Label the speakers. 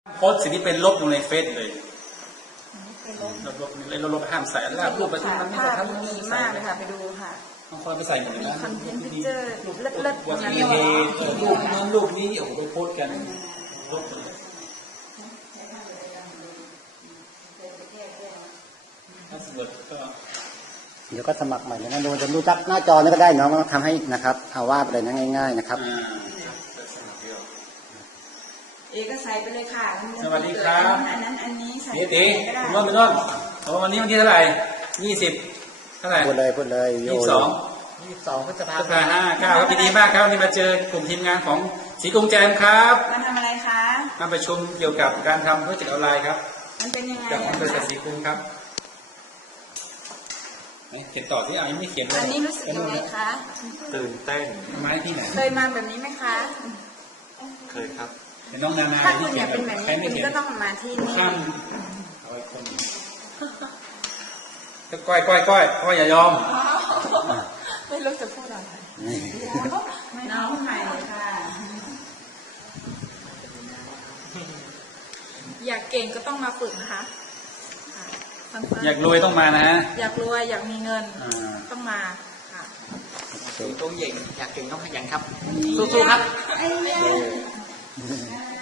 Speaker 1: โพสต์สิ่งที่เป็นลบลงในเฟซเลยลบห้ามใส่แล้วรูปไปที่นั้นนี่ก็ทำ
Speaker 2: ดีมากเลยค่ะไปดูค่ะ
Speaker 1: บางคนไปใส่หมดเลยนะ
Speaker 2: คอนเทนต์พิเจอร์เลิศๆ
Speaker 1: วัน
Speaker 2: นั้น
Speaker 1: นี้
Speaker 2: เลย
Speaker 1: รูปนั้นรูปนี้โอ้โหไปโพสต์กันลบเลยถ้าสมมติก็
Speaker 3: เดี๋ยวก็สมัครใหม่เลยนะดูจักหน้าจอนี่ก็ได้น้องทำให้นะครับเอาวาดไปเลยนะง่ายๆนะครับ
Speaker 2: เอก็ใส่ไปเลยค่ะ
Speaker 1: สวัสดีครับ
Speaker 2: อันนั้นอันนี้ใส่
Speaker 1: ตีคุณว่าเป็นต้นวันนี้วันที่เท่าไหร่20เท่าไหร่
Speaker 3: พูดเลย
Speaker 1: 22พฤษภาคม59ครับยินดีมากครับวันนี้มาเจอกลุ่มทีมงานของศรีกรุงแจมครับ
Speaker 2: มาทำอะไรคะ
Speaker 1: มาประชุมเกี่ยวกับการทำโปรเจกต์ออนไลน์ครับ
Speaker 2: มันเป็นยังไง
Speaker 1: กับบริษัทศรีกรุงครับเขียนต่อที่ยังไม่เขียนเลย
Speaker 2: อันนี้รู้สึกยังไงคะ
Speaker 4: ตื่นเต้น
Speaker 1: ไม้ที่ไหน
Speaker 2: เคยมาแบบนี้ไหมคะ
Speaker 4: เคยครับ
Speaker 1: เป็นน้องนา
Speaker 2: ถ้าคุณอยากเป็นแบบนี้คุณก็ต้องมาที่นี่
Speaker 1: ข้ามเอาไอ้คนก็ก้อยอย่ายอม
Speaker 2: ไม่รู้จะพูดอะไรน้องใหม่ค่ะอยากเก่งก็ต้องมาฝึกนะคะ
Speaker 1: อยากรวยต้องมานะฮะ
Speaker 2: อยากรวยอยากมีเงินต้องมาค่ะ
Speaker 4: ต้องเก่งอยากเก่งต้องขยันครับสู้ๆครับ